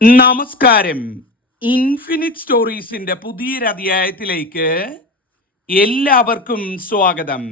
നമസ്കാരം. ഇൻഫിനിറ്റ് സ്റ്റോറീസിന്റെ പുതിയൊരധ്യായത്തിലേക്ക് എല്ലാവർക്കും സ്വാഗതം.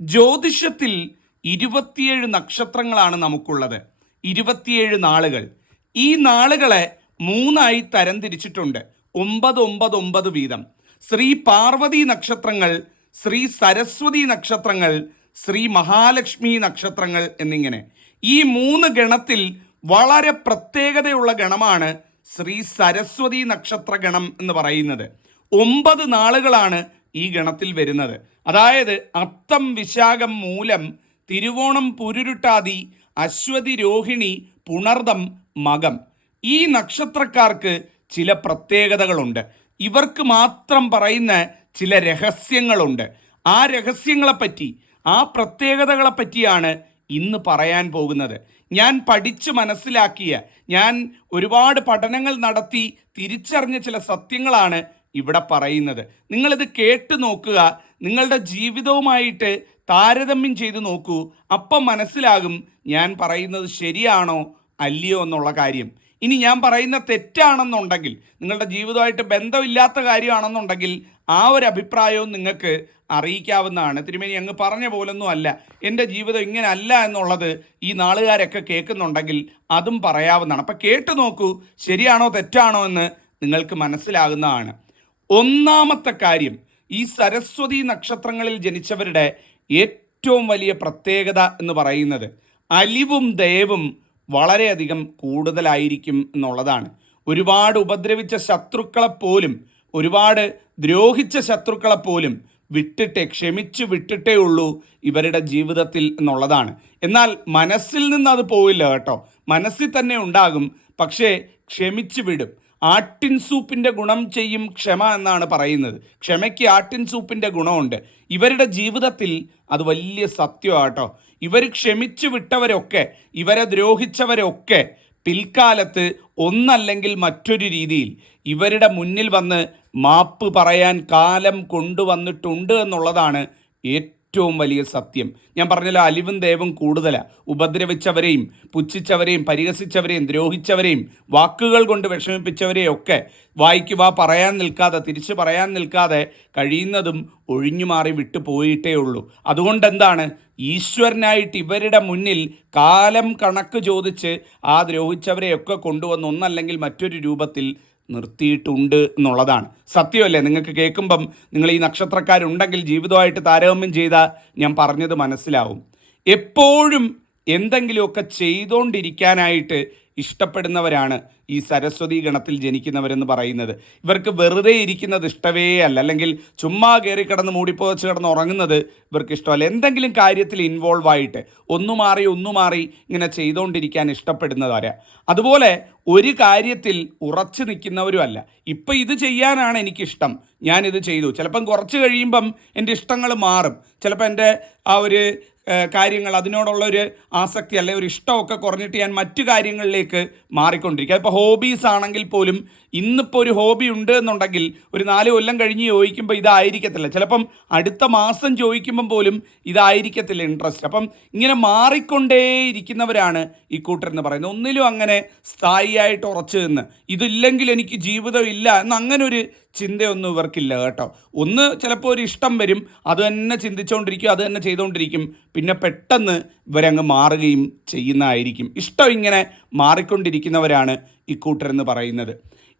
ജ്യോതിഷത്തിൽ ഇരുപത്തിയേഴ് നക്ഷത്രങ്ങളാണ് നമുക്കുള്ളത്. ഇരുപത്തിയേഴ് നാളുകൾ. ഈ നാളുകളെ മൂന്നായി തരം തിരിച്ചിട്ടുണ്ട് ഒമ്പത് ഒമ്പത് ഒമ്പത് വീതം. ശ്രീ പാർവതി നക്ഷത്രങ്ങൾ ശ്രീ സരസ്വതി നക്ഷത്രങ്ങൾ ശ്രീ മഹാലക്ഷ്മി നക്ഷത്രങ്ങൾ എന്നിങ്ങനെ. ഈ മൂന്ന് ഗണത്തിൽ വളരെ പ്രത്യേകതയുള്ള ഗണമാണ് ശ്രീ സരസ്വതി നക്ഷത്ര ഗണം എന്ന് പറയുന്നത്. ഒമ്പത് നാളുകളാണ് ഈ ഗണത്തിൽ വരുന്നത്. അതായത് അത്തം വിശാഖം മൂലം തിരുവോണം പുരുരുട്ടാതി അശ്വതി രോഹിണി പുണർദം മകം. ഈ നക്ഷത്രക്കാർക്ക് ചില പ്രത്യേകതകളുണ്ട്. ഇവർക്ക് മാത്രം പറയുന്ന ചില രഹസ്യങ്ങളുണ്ട്. ആ രഹസ്യങ്ങളെപ്പറ്റി ആ പ്രത്യേകതകളെപ്പറ്റിയാണ് ഇന്ന് പറയാൻ പോകുന്നത്. ഞാൻ പഠിച്ചു മനസ്സിലാക്കിയ ഞാൻ ഒരുപാട് പഠനങ്ങൾ നടത്തി തിരിച്ചറിഞ്ഞ ചില സത്യങ്ങളാണ് ഇവിടെ പറയുന്നത്. നിങ്ങളിത് കേട്ട് നോക്കുക നിങ്ങളുടെ ജീവിതവുമായിട്ട് താരതമ്യം ചെയ്ത് നോക്കൂ. അപ്പം മനസ്സിലാകും ഞാൻ പറയുന്നത് ശരിയാണോ അല്ലയോ എന്നുള്ള കാര്യം. ഇനി ഞാൻ പറയുന്ന തെറ്റാണെന്നുണ്ടെങ്കിൽ നിങ്ങളുടെ ജീവിതമായിട്ട് ബന്ധമില്ലാത്ത കാര്യമാണെന്നുണ്ടെങ്കിൽ ആ ഒരു അഭിപ്രായവും നിങ്ങൾക്ക് അറിയിക്കാവുന്നതാണ്. തിരുമേനി അങ്ങ് പറഞ്ഞ പോലൊന്നും അല്ല. എന്റെ ജീവിതം ഇങ്ങനെ അല്ല എന്നുള്ളത് ഈ നാളുകാരൊക്കെ കേൾക്കുന്നുണ്ടെങ്കിൽ അതും പറയാവുന്നതാണ്. അപ്പം കേട്ടു നോക്കൂ ശരിയാണോ തെറ്റാണോ എന്ന് നിങ്ങൾക്ക് മനസ്സിലാകുന്നതാണ്. ഒന്നാമത്തെ കാര്യം ഈ സരസ്വതി നക്ഷത്രങ്ങളിൽ ജനിച്ചവരുടെ ഏറ്റവും വലിയ പ്രത്യേകത എന്ന് പറയുന്നത് അലിവും ദയവും വളരെയധികം കൂടുതലായിരിക്കും എന്നുള്ളതാണ്. ഒരുപാട് ഉപദ്രവിച്ച ശത്രുക്കളെപ്പോലും ഒരുപാട് ദ്രോഹിച്ച ശത്രുക്കളെപ്പോലും വിട്ടിട്ടേ ക്ഷമിച്ചു വിട്ടിട്ടേ ഉള്ളൂ ഇവരുടെ ജീവിതത്തിൽ എന്നുള്ളതാണ്. എന്നാൽ മനസ്സിൽ നിന്ന് അത് പോവില്ല കേട്ടോ. മനസ്സിൽ തന്നെ ഉണ്ടാകും. പക്ഷേ ക്ഷമിച്ചു വിടും. ആട്ടിൻ സൂപ്പിന്റെ ഗുണം ചെയ്യും ക്ഷമ എന്നാണ് പറയുന്നത്. ക്ഷമയ്ക്ക് ആട്ടിൻ സൂപ്പിന്റെ ഗുണമുണ്ട്. ഇവരുടെ ജീവിതത്തിൽ അത് വലിയ സത്യമാട്ടോ ഇവർ ക്ഷമിച്ചു വിട്ടവരൊക്കെ ഇവരെ ദ്രോഹിച്ചവരൊക്കെ പിൽക്കാലത്ത് ഒന്നല്ലെങ്കിൽ മറ്റൊരു രീതിയിൽ ഇവരുടെ മുന്നിൽ വന്ന് മാപ്പ് പറയാൻ കാലം കൊണ്ടുവന്നിട്ടുണ്ട് എന്നുള്ളതാണ് ഏറ്റവും വലിയ സത്യം. ഞാൻ പറഞ്ഞല്ലോ അലിവും ദേവും കൂടുതലാണ് ഉപദ്രവിച്ചവരെയും പുച്ഛിച്ചവരെയും പരിഹസിച്ചവരെയും ദ്രോഹിച്ചവരെയും വാക്കുകൾ കൊണ്ട് വിഷമിപ്പിച്ചവരെയും ഒക്കെ വായിക്കുക പറയാൻ നിൽക്കാതെ തിരിച്ചു പറയാൻ നിൽക്കാതെ കഴിയുന്നതും ഒഴിഞ്ഞു മാറി വിട്ടു പോയിട്ടേ ഉള്ളൂ. അതുകൊണ്ട് എന്താണ് ഈശ്വരനായിട്ട് ഇവരുടെ മുന്നിൽ കാലം കണക്ക് ചോദിച്ച് ആ ദ്രോഹിച്ചവരെയൊക്കെ കൊണ്ടുവന്ന് ഒന്നല്ലെങ്കിൽ മറ്റൊരു രൂപത്തിൽ നിർത്തിയിട്ടുണ്ട് എന്നുള്ളതാണ്. സത്യമല്ലേ? നിങ്ങൾക്ക് കേൾക്കുമ്പം നിങ്ങൾ ഈ നക്ഷത്രക്കാരുണ്ടെങ്കിൽ ജീവിതമായിട്ട് താരതമ്യം ചെയ്താൽ ഞാൻ പറഞ്ഞത് മനസ്സിലാവും. എപ്പോഴും എന്തെങ്കിലുമൊക്കെ ചെയ്തുകൊണ്ടിരിക്കാനായിട്ട് ഇഷ്ടപ്പെടുന്നവരാണ് ഈ സരസ്വതി ഗണത്തിൽ ജനിക്കുന്നവരെന്ന് പറയുന്നത്. ഇവർക്ക് വെറുതെ ഇരിക്കുന്നത് ഇഷ്ടവേ അല്ല. അല്ലെങ്കിൽ ചുമ്മാ കയറി കിടന്ന് മൂടിപ്പോച്ച് കിടന്ന് ഉറങ്ങുന്നത് ഇവർക്ക് ഇഷ്ടമല്ല. എന്തെങ്കിലും കാര്യത്തിൽ ഇൻവോൾവ് ആയിട്ട് ഒന്നു മാറി ഒന്നു മാറി ഇങ്ങനെ ചെയ്തുകൊണ്ടിരിക്കാൻ ഇഷ്ടപ്പെടുന്നവരാ. അതുപോലെ ഒരു കാര്യത്തിൽ ഉറച്ചു നിൽക്കുന്നവരുമല്ല ഇപ്പം ഇത് ചെയ്യാനാണ് എനിക്കിഷ്ടം. ഞാനിത് ചെയ്തു. ചിലപ്പം കുറച്ച് കഴിയുമ്പം എന്റെ ഇഷ്ടങ്ങൾ മാറും. ചിലപ്പോൾ എന്റെ ആ ഒരു കാര്യങ്ങൾ അതിനോടുള്ള ഒരു ആസക്തി അല്ലെ ഒരു ഇഷ്ടമൊക്കെ കുറഞ്ഞിട്ട് ഞാൻ മറ്റു കാര്യങ്ങളിലേക്ക് മാറിക്കൊണ്ടിരിക്കുക ഹോബീസ് ആണെങ്കിൽ പോലും ഇന്നിപ്പോൾ ഒരു ഹോബി ഉണ്ട് എന്നുണ്ടെങ്കിൽ ഒരു നാല് കൊല്ലം കഴിഞ്ഞ് ചോദിക്കുമ്പോൾ ഇതായിരിക്കത്തില്ല. ചിലപ്പം അടുത്ത മാസം ചോദിക്കുമ്പം പോലും ഇതായിരിക്കത്തില്ല ഇൻട്രസ്റ്റ് അപ്പം ഇങ്ങനെ മാറിക്കൊണ്ടേയിരിക്കുന്നവരാണ് ഈ കൂട്ടർ എന്ന് പറയുന്നത്. ഒന്നിലും അങ്ങനെ സ്ഥായിയായിട്ട് ഉറച്ചു നിന്ന് ഇതില്ലെങ്കിൽ എനിക്ക് ജീവിതമില്ല എന്ന് അങ്ങനെ ഒരു ചിന്തയൊന്നും ഇവർക്കില്ല കേട്ടോ. ഒന്ന് ചിലപ്പോൾ ഒരു ഇഷ്ടം വരും അത് തന്നെ ചിന്തിച്ചുകൊണ്ടിരിക്കും അത് തന്നെ ചെയ്തുകൊണ്ടിരിക്കും പിന്നെ പെട്ടെന്ന് ഇവരങ്ങ് മാറുകയും ചെയ്യുന്നതായിരിക്കും. ഇഷ്ടം ഇങ്ങനെ മാറിക്കൊണ്ടിരിക്കുന്നവരാണ് ഇക്കൂട്ടരെന്ന് പറയുന്നത്.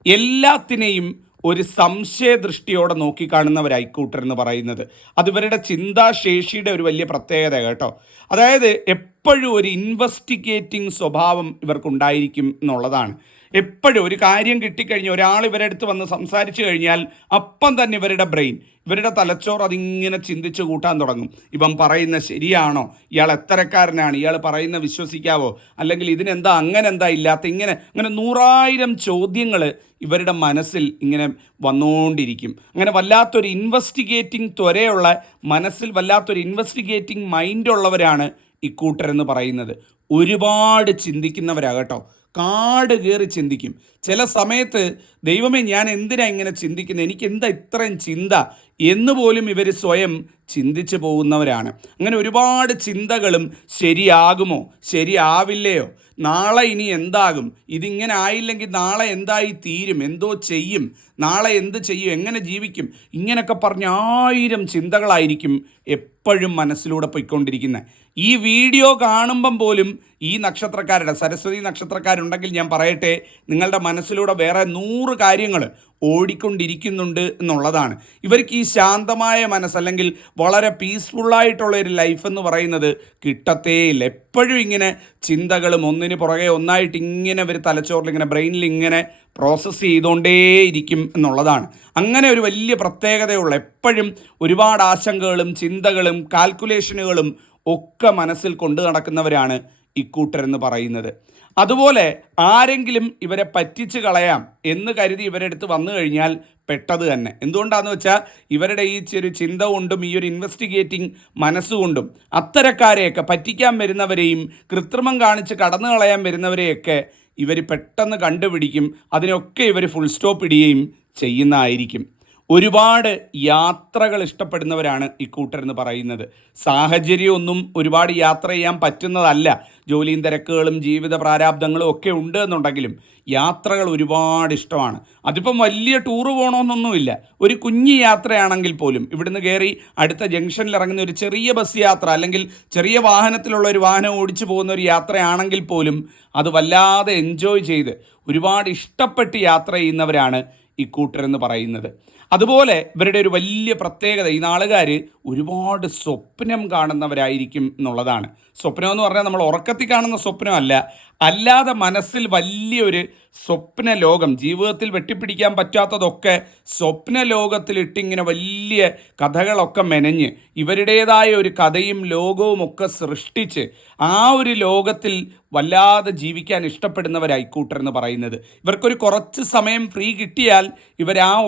എല്ലാത്തിനെയും ഒരു സംശയദൃഷ്ടിയോടെ നോക്കിക്കാണുന്നവരായി കൂട്ടരെന്ന് പറയുന്നത്. അത് ഇവരുടെ ചിന്താശേഷിയുടെ ഒരു വലിയ പ്രത്യേകത കേട്ടോ. അതായത് എപ്പോഴും ഒരു ഇൻവെസ്റ്റിഗേറ്റിംഗ് സ്വഭാവം ഇവർക്കുണ്ടായിരിക്കും എന്നുള്ളതാണ്. എപ്പോഴും ഒരു കാര്യം കിട്ടിക്കഴിഞ്ഞ് ഒരാൾ ഇവരുടെ അടുത്ത് വന്ന് സംസാരിച്ചു കഴിഞ്ഞാൽ അപ്പം തന്നെ ഇവരുടെ ബ്രെയിൻ ഇവരുടെ തലച്ചോറ് അതിങ്ങനെ ചിന്തിച്ച് കൂട്ടാൻ തുടങ്ങും. ഇവൻ പറയുന്ന ശരിയാണോ? ഇയാൾ എത്തരക്കാരനാണ്. ഇയാൾ പറയുന്ന വിശ്വസിക്കാവോ? അല്ലെങ്കിൽ ഇതിനെന്താ അങ്ങനെ എന്താ ഇല്ലാത്ത ഇങ്ങനെ അങ്ങനെ നൂറായിരം ചോദ്യങ്ങൾ ഇവരുടെ മനസ്സിൽ ഇങ്ങനെ വന്നുകൊണ്ടിരിക്കും അങ്ങനെ വല്ലാത്തൊരു ഇൻവെസ്റ്റിഗേറ്റിംഗ് ത്വരയുള്ള മനസ്സിൽ വല്ലാത്തൊരു ഇൻവെസ്റ്റിഗേറ്റിംഗ് മൈൻഡുള്ളവരാണ് ഇക്കൂട്ടരെന്ന് പറയുന്നത്. ഒരുപാട് ചിന്തിക്കുന്നവരാകട്ടോ കാട് കയറി ചിന്തിക്കും. ചില സമയത്ത് ദൈവമേ ഞാൻ എന്തിനാ ഇങ്ങനെ ചിന്തിക്കുന്നത് എനിക്ക് എന്താ ഇത്രയും ചിന്ത? എന്ന് പോലും ഇവർ സ്വയം ചിന്തിച്ചു പോകുന്നവരാണ്. അങ്ങനെ ഒരുപാട് ചിന്തകളും ശരിയാകുമോ? ശരിയാവില്ലയോ? നാളെ ഇനി എന്താകും? ഇതിങ്ങനെ ആയില്ലെങ്കിൽ നാളെ എന്തായി തീരും? എന്തോ ചെയ്യും? നാളെ എന്ത് ചെയ്യും? എങ്ങനെ ജീവിക്കും? ഇങ്ങനെയൊക്കെ പറഞ്ഞ ആയിരം ചിന്തകളായിരിക്കും എപ്പോഴും മനസ്സിലൂടെ പോയിക്കൊണ്ടിരിക്കുന്നത് ഈ വീഡിയോ കാണുമ്പം പോലും ഈ നക്ഷത്രക്കാരുടെ സരസ്വതി നക്ഷത്രക്കാരുണ്ടെങ്കിൽ ഞാൻ പറയട്ടെ നിങ്ങളുടെ മനസ്സിലൂടെ വേറെ നൂറ് കാര്യങ്ങൾ ഓടിക്കൊണ്ടിരിക്കുന്നുണ്ട് എന്നുള്ളതാണ്. ഇവർക്ക് ഈ ശാന്തമായ മനസ്സ് അല്ലെങ്കിൽ വളരെ പീസ്ഫുള്ളായിട്ടുള്ള ഒരു ലൈഫ് എന്ന് പറയുന്നത് കിട്ടത്തേയില്ല എപ്പോഴും ഇങ്ങനെ ചിന്തകളും ഒന്നിന് പുറകെ ഒന്നായിട്ട് ഇങ്ങനെ ഒരു തലച്ചോറിൽ ഇങ്ങനെ ബ്രെയിനിൽ ഇങ്ങനെ പ്രോസസ്സ് ചെയ്തുകൊണ്ടേയിരിക്കും എന്നുള്ളതാണ്. അങ്ങനെ ഒരു വലിയ പ്രത്യേകതയുള്ള എപ്പോഴും ഒരുപാട് ആശങ്കകളും ചിന്തകളും കാൽക്കുലേഷനുകളും ഒക്കെ മനസ്സിൽ കൊണ്ടു നടക്കുന്നവരാണ് ഇക്കൂട്ടരെന്ന് പറയുന്നത്. അതുപോലെ ആരെങ്കിലും ഇവരെ പറ്റിച്ച് കളയാം എന്ന് കരുതി ഇവരെടുത്ത് അടുത്ത് വന്നു കഴിഞ്ഞാൽ പെട്ടത് തന്നെ. എന്തുകൊണ്ടാന്ന് വെച്ചാൽ ഇവരുടെ ഈ ചെറു ചിന്ത കൊണ്ടും ഈ ഒരു ഇൻവെസ്റ്റിഗേറ്റിംഗ് മനസ്സുകൊണ്ടും അത്തരക്കാരെയൊക്കെ പറ്റിക്കാൻ വരുന്നവരെയും കൃത്രിമം കാണിച്ച് കടന്നു കളയാൻ വരുന്നവരെയൊക്കെ ഇവർ പെട്ടെന്ന് കണ്ടുപിടിക്കും. അതിനൊക്കെ ഇവർ ഫുൾ സ്റ്റോപ്പ് ഇടുകയും ചെയ്യുന്നതായിരിക്കും. ഒരുപാട് യാത്രകൾ ഇഷ്ടപ്പെടുന്നവരാണ് ഇക്കൂട്ടരെന്ന് പറയുന്നത്. സാഹചര്യമൊന്നും ഒരുപാട് യാത്ര ചെയ്യാൻ പറ്റുന്നതല്ല. ജോലിയും തിരക്കുകളും ജീവിത പ്രാരാബ്ദങ്ങളും ഒക്കെ ഉണ്ട് എന്നുണ്ടെങ്കിലും യാത്രകൾ ഒരുപാട് ഇഷ്ടമാണ്. അതിപ്പം വലിയ ടൂർ പോകണമെന്നൊന്നുമില്ല ഒരു കുഞ്ഞു യാത്രയാണെങ്കിൽ പോലും ഇവിടുന്ന് കയറി അടുത്ത ജംഗ്ഷനിൽ ഇറങ്ങുന്ന ഒരു ചെറിയ ബസ് യാത്ര അല്ലെങ്കിൽ ചെറിയ വാഹനത്തിലുള്ള ഒരു വാഹനം ഓടിച്ചു പോകുന്ന ഒരു യാത്രയാണെങ്കിൽ പോലും അത് വല്ലാതെ എൻജോയ് ചെയ്ത് ഒരുപാട് ഇഷ്ടപ്പെട്ട് യാത്ര ചെയ്യുന്നവരാണ് ഇക്കൂട്ടരെന്ന് പറയുന്നത്. അതുപോലെ ഇവരുടെ ഒരു വലിയ പ്രത്യേകത ഈ നാളുകാർ ഒരുപാട് സ്വപ്നം കാണുന്നവരായിരിക്കും എന്നുള്ളതാണ്. സ്വപ്നം എന്ന് പറഞ്ഞാൽ നമ്മൾ ഉറക്കത്തിൽ കാണുന്ന സ്വപ്നമല്ല അല്ലാതെ മനസ്സിൽ വലിയൊരു സ്വപ്ന ലോകം ജീവിതത്തിൽ വെട്ടിപ്പിടിക്കാൻ പറ്റാത്തതൊക്കെ സ്വപ്ന ലോകത്തിലിട്ടിങ്ങനെ വലിയ കഥകളൊക്കെ മെനഞ്ഞ് ഇവരുടേതായ ഒരു കഥയും ലോകവും ഒക്കെ സൃഷ്ടിച്ച് ആ ഒരു ലോകത്തിൽ വല്ലാതെ ജീവിക്കാൻ ഇഷ്ടപ്പെടുന്നവരായിക്കൂട്ടർ എന്ന് പറയുന്നത്. ഇവർക്കൊരു കുറച്ച് സമയം ഫ്രീ കിട്ടിയാൽ ഇവർ ആ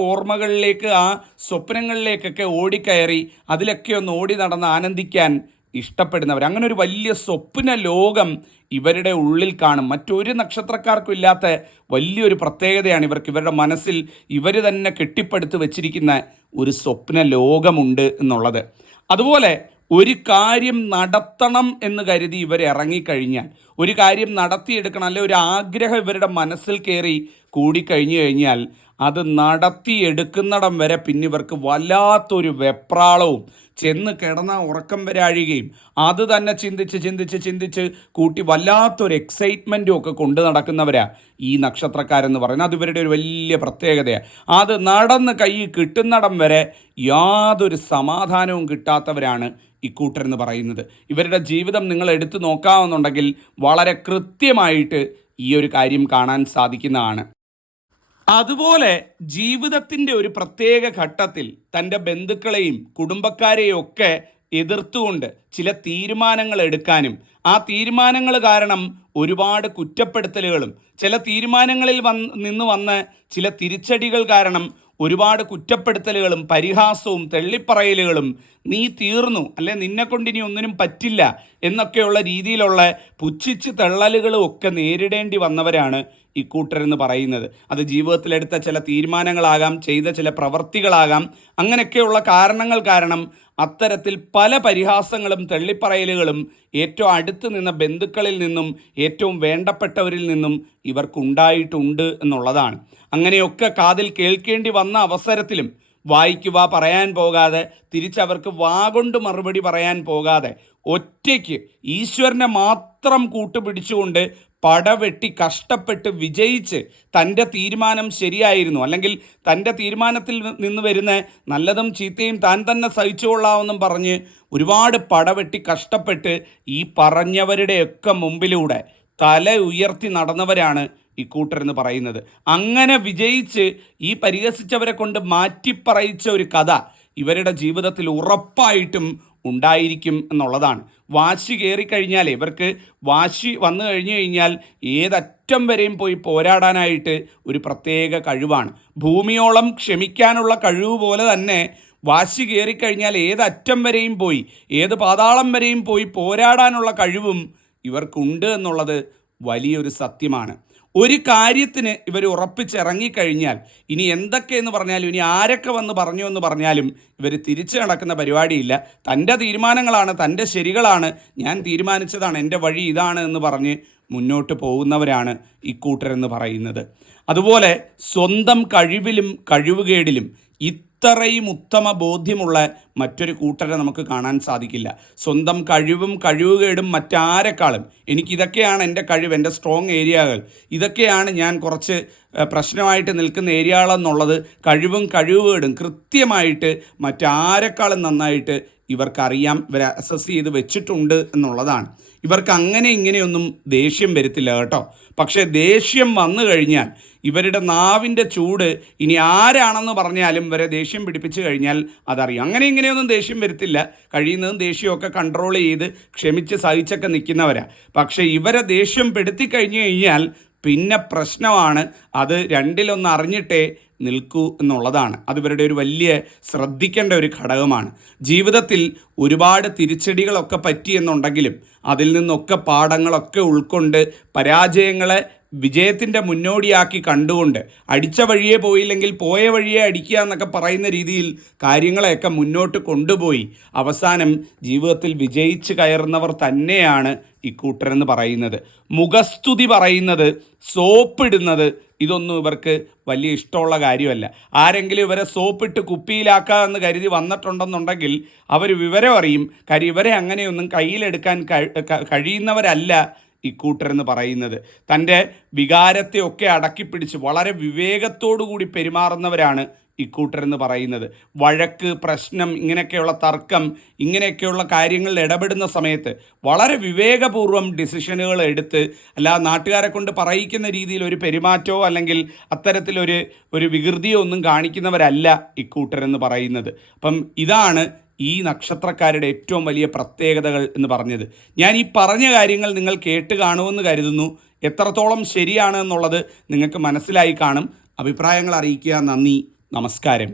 ഓർമ്മകളിലേക്ക് ആ സ്വപ്നങ്ങളിലേക്കൊക്കെ ഓടിക്കയറി അതിലൊക്കെ ഒന്ന് ഓടി നടന്ന് ആനന്ദിക്കാൻ ഇഷ്ടപ്പെടുന്നവർ. അങ്ങനെ ഒരു വലിയ സ്വപ്ന ലോകം ഇവരുടെ ഉള്ളിൽ കാണും. മറ്റൊരു നക്ഷത്രക്കാർക്കും ഇല്ലാത്ത വലിയൊരു പ്രത്യേകതയാണ് ഇവർക്ക്. ഇവരുടെ മനസ്സിൽ ഇവർ തന്നെ കെട്ടിപ്പടുത്ത് വെച്ചിരിക്കുന്ന ഒരു സ്വപ്ന ലോകമുണ്ട് എന്നുള്ളത്. അതുപോലെ ഒരു കാര്യം നടത്തണം എന്ന് കരുതി ഇവർ ഇറങ്ങിക്കഴിഞ്ഞാൽ ഒരു കാര്യം നടത്തിയെടുക്കണം അല്ലെ ഒരു ആഗ്രഹം ഇവരുടെ മനസ്സിൽ കയറി കൂടിക്കഴിഞ്ഞു കഴിഞ്ഞാൽ അത് നടത്തിയെടുക്കുന്നിടം വരെ പിന്നിവർക്ക് വല്ലാത്തൊരു വെപ്രാളവും ചെന്ന് കിടന്ന ഉറക്കം വരെ അഴുകയും അത് തന്നെ ചിന്തിച്ച് ചിന്തിച്ച് ചിന്തിച്ച് കൂട്ടി വല്ലാത്തൊരു എക്സൈറ്റ്മെന്റും ഒക്കെ കൊണ്ട് നടക്കുന്നവരാ ഈ നക്ഷത്രക്കാരെന്ന് പറയുന്നത്. അത് ഇവരുടെ ഒരു വലിയ പ്രത്യേകതയാണ് അത് നടന്ന് കൈ കിട്ടുന്നിടം വരെ യാതൊരു സമാധാനവും കിട്ടാത്തവരാണ് ഇക്കൂട്ടരെന്ന് പറയുന്നത്. ഇവരുടെ ജീവിതം നിങ്ങൾ എടുത്തു നോക്കാമെന്നുണ്ടെങ്കിൽ വളരെ കൃത്യമായിട്ട് ഈ ഒരു കാര്യം കാണാൻ സാധിക്കുന്നതാണ്. അതുപോലെ ജീവിതത്തിന്റെ ഒരു പ്രത്യേക ഘട്ടത്തിൽ തന്റെ ബന്ധുക്കളെയും കുടുംബക്കാരെയും ഒക്കെ എതിർത്തുകൊണ്ട് ചില തീരുമാനങ്ങൾ എടുക്കാനും ആ തീരുമാനങ്ങൾ കാരണം ഒരുപാട് കുറ്റപ്പെടുത്തലുകളും ചില തീരുമാനങ്ങളിൽ വന്ന് നിന്ന് വന്ന് ചില തിരിച്ചടികൾ കാരണം ഒരുപാട് കുറ്റപ്പെടുത്തലുകളും പരിഹാസവും തെള്ളിപ്പറയലുകളും നീ തീർന്നു അല്ലെ നിന്നെ കൊണ്ട് ഇനി ഒന്നിനും പറ്റില്ല എന്നൊക്കെയുള്ള രീതിയിലുള്ള പുച്ഛിച്ച് തള്ളലുകളും ഒക്കെ നേരിടേണ്ടി വന്നവരാണ് ഇക്കൂട്ടരെന്ന് പറയുന്നത്. അത് ജീവിതത്തിലെടുത്ത ചില തീരുമാനങ്ങളാകാം ചെയ്ത ചില പ്രവർത്തികളാകാം. അങ്ങനെയൊക്കെയുള്ള കാരണങ്ങൾ കാരണം അത്തരത്തിൽ പല പരിഹാസങ്ങളും തള്ളിപ്പറയലുകളും ഏറ്റവും അടുത്ത് നിന്ന ബന്ധുക്കളിൽ നിന്നും ഏറ്റവും വേണ്ടപ്പെട്ടവരിൽ നിന്നും ഇവർക്കുണ്ടായിട്ടുണ്ട് എന്നുള്ളതാണ്. അങ്ങനെയൊക്കെ കാതിൽ കേൾക്കേണ്ടി വന്ന അവസരത്തിലും വായിക്കുക പറയാൻ പോകാതെ തിരിച്ചവർക്ക് വാ കൊണ്ട് മറുപടി പറയാൻ പോകാതെ ഒറ്റയ്ക്ക് ഈശ്വരനെ മാത്രം കൂട്ടുപിടിച്ചുകൊണ്ട് പടവെട്ടി കഷ്ടപ്പെട്ട് വിജയിച്ച് തന്റെ തീരുമാനം ശരിയായിരുന്നു. അല്ലെങ്കിൽ തന്റെ തീരുമാനത്തിൽ നിന്ന് വരുന്ന നല്ലതും ചീത്തയും താൻ തന്നെ സഹിച്ചുകൊള്ളാമെന്നും പറഞ്ഞ് ഒരുപാട് പടവെട്ടി കഷ്ടപ്പെട്ട് ഈ പറഞ്ഞവരുടെയൊക്കെ മുമ്പിലൂടെ തല ഉയർത്തി നടന്നവരാണ് ഇക്കൂട്ടരെന്ന് പറയുന്നത്. അങ്ങനെ വിജയിച്ച് ഈ പരിഹസിച്ചവരെ കൊണ്ട് മാറ്റിപ്പറയിച്ച ഒരു കഥ ഇവരുടെ ജീവിതത്തിൽ ഉറപ്പായിട്ടും ഉണ്ടായിരിക്കും എന്നുള്ളതാണ്. വാശി കയറിക്കഴിഞ്ഞാൽ ഇവർക്ക് വാശി വന്നു കഴിഞ്ഞു കഴിഞ്ഞാൽ ഏതറ്റം വരെയും പോയി പോരാടാനായിട്ട് ഒരു പ്രത്യേക കഴിവാണ്. ഭൂമിയോളം ക്ഷമിക്കാനുള്ള കഴിവ് പോലെ തന്നെ വാശി കയറിക്കഴിഞ്ഞാൽ ഏതറ്റം വരെയും പോയി ഏത് പാതാളം വരെയും പോയി പോരാടാനുള്ള കഴിവും ഇവർക്കുണ്ട് എന്നുള്ളത് വലിയൊരു സത്യമാണ്. ഒരു കാര്യത്തിന് ഇവർ ഉറപ്പിച്ചിറങ്ങിക്കഴിഞ്ഞാൽ ഇനി എന്തൊക്കെയെന്ന് പറഞ്ഞാലും ഇനി ആരൊക്കെ വന്ന് പറഞ്ഞു എന്ന് പറഞ്ഞാലും ഇവർ തിരിച്ചു നടക്കുന്ന പരിപാടിയില്ല. തന്റെ തീരുമാനങ്ങളാണ് തന്റെ ശരികളാണ്. ഞാൻ തീരുമാനിച്ചതാണ് എന്റെ വഴി ഇതാണ് എന്ന് പറഞ്ഞ് മുന്നോട്ട് പോകുന്നവരാണ് ഇക്കൂട്ടരെന്ന് പറയുന്നത്. അതുപോലെ സ്വന്തം കഴിവിലും കഴിവുകേടിലും ഇത്രയും ഉത്തമ ബോധ്യമുള്ള മറ്റൊരു കൂട്ടരെ നമുക്ക് കാണാൻ സാധിക്കില്ല. സ്വന്തം കഴിവും കഴിവുകേടും മറ്റാരെക്കാളും എനിക്കിതൊക്കെയാണ് എന്റെ കഴിവ് എന്റെ സ്ട്രോങ് ഏരിയകൾ ഇതൊക്കെയാണ് ഞാൻ കുറച്ച് പ്രശ്നമായിട്ട് നിൽക്കുന്ന ഏരിയകളെന്നുള്ളത് കഴിവും കഴിവുകേടും കൃത്യമായിട്ട് മറ്റാരെക്കാളും നന്നായിട്ട് ഇവർക്കറിയാം ഇവർ അസസ് ചെയ്ത് വെച്ചിട്ടുണ്ട് എന്നുള്ളതാണ്. ഇവർക്ക് അങ്ങനെ ഇങ്ങനെയൊന്നും ദേഷ്യം വരത്തില്ല കേട്ടോ. പക്ഷേ ദേഷ്യം വന്നു കഴിഞ്ഞാൽ ഇവരുടെ നാവിന്റെ ചൂട് ഇനി ആരാണെന്ന് പറഞ്ഞാലും ഇവരെ ദേഷ്യം പിടിപ്പിച്ചു കഴിഞ്ഞാൽ അതറിയാം. അങ്ങനെ ഇങ്ങനെയൊന്നും ദേഷ്യം വരത്തില്ല. കഴിയുന്നതും ദേഷ്യമൊക്കെ കൺട്രോൾ ചെയ്ത് ക്ഷമിച്ച് സഹിച്ചൊക്കെ നിൽക്കുന്നവരാ. പക്ഷേ ഇവരെ ദേഷ്യം പെടുത്തി കഴിഞ്ഞു കഴിഞ്ഞാൽ പിന്നെ പ്രശ്നമാണ്. അത് രണ്ടിലൊന്ന് അറിഞ്ഞിട്ടേ നിൽക്കൂ എന്നുള്ളതാണ്. അത് ഇവരുടെ ഒരു വലിയ ശ്രദ്ധിക്കേണ്ട ഒരു ഘടകമാണ്. ജീവിതത്തിൽ ഒരുപാട് തിരിച്ചടികളൊക്കെ പറ്റിയെന്നുണ്ടെങ്കിലും അതിൽ നിന്നൊക്കെ പാഠങ്ങളൊക്കെ ഉൾക്കൊണ്ട് പരാജയങ്ങളെ വിജയത്തിന്റെ മുന്നോടിയാക്കി കണ്ടുകൊണ്ട് അടിച്ച വഴിയേ പോയില്ലെങ്കിൽ പോയ വഴിയെ അടിക്കുക എന്നൊക്കെ പറയുന്ന രീതിയിൽ കാര്യങ്ങളെയൊക്കെ മുന്നോട്ട് കൊണ്ടുപോയി. അവസാനം ജീവിതത്തിൽ വിജയിച്ച് കയറുന്നവർ തന്നെയാണ് ഇക്കൂട്ടരെന്ന് പറയുന്നത്. മുഖസ്തുതി പറയുന്നത് സോപ്പിടുന്നത് ഇതൊന്നും ഇവർക്ക് വലിയ ഇഷ്ടമുള്ള കാര്യമല്ല. ആരെങ്കിലും ഇവരെ സോപ്പിട്ട് കുപ്പിയിലാക്കുക എന്ന് കരുതി വന്നിട്ടുണ്ടെന്നുണ്ടെങ്കിൽ അവർ വിവരം അറിയും. കാര്യം ഇവരെ അങ്ങനെയൊന്നും കയ്യിലെടുക്കാൻ കഴിയുന്നവരല്ല ഈ ഇക്കൂട്ടരെന്ന് പറയുന്നത്. തന്റെ വികാരത്തെയൊക്കെ അടക്കിപ്പിടിച്ച് വളരെ വിവേകത്തോടു കൂടി പെരുമാറുന്നവരാണ് ഇക്കൂട്ടരെന്ന് പറയുന്നത്. വഴക്ക് പ്രശ്നം ഇങ്ങനെയൊക്കെയുള്ള തർക്കം ഇങ്ങനെയൊക്കെയുള്ള കാര്യങ്ങളിൽ ഇടപെടുന്ന സമയത്ത് വളരെ വിവേകപൂർവം ഡിസിഷനുകൾ എടുത്ത് അല്ല നാട്ടുകാരെ കൊണ്ട് പറയിക്കുന്ന രീതിയിൽ ഒരു പെരുമാറ്റമോ അല്ലെങ്കിൽ അത്തരത്തിലൊരു ഒരു വികൃതിയോ ഒന്നും കാണിക്കുന്നവരല്ല ഇക്കൂട്ടരെന്ന് പറയുന്നത്. അപ്പം ഇതാണ് ഈ നക്ഷത്രക്കാരുടെ ഏറ്റവും വലിയ പ്രത്യേകതകൾ എന്ന് പറഞ്ഞത്. ഞാൻ ഈ പറഞ്ഞ കാര്യങ്ങൾ നിങ്ങൾ കേട്ട് കാണുമെന്ന് കരുതുന്നു. എത്രത്തോളം ശരിയാണ് എന്നുള്ളത് നിങ്ങൾക്ക് മനസ്സിലായി കാണും. അഭിപ്രായങ്ങൾ അറിയിക്കുക. നന്ദി. നമസ്കാരം.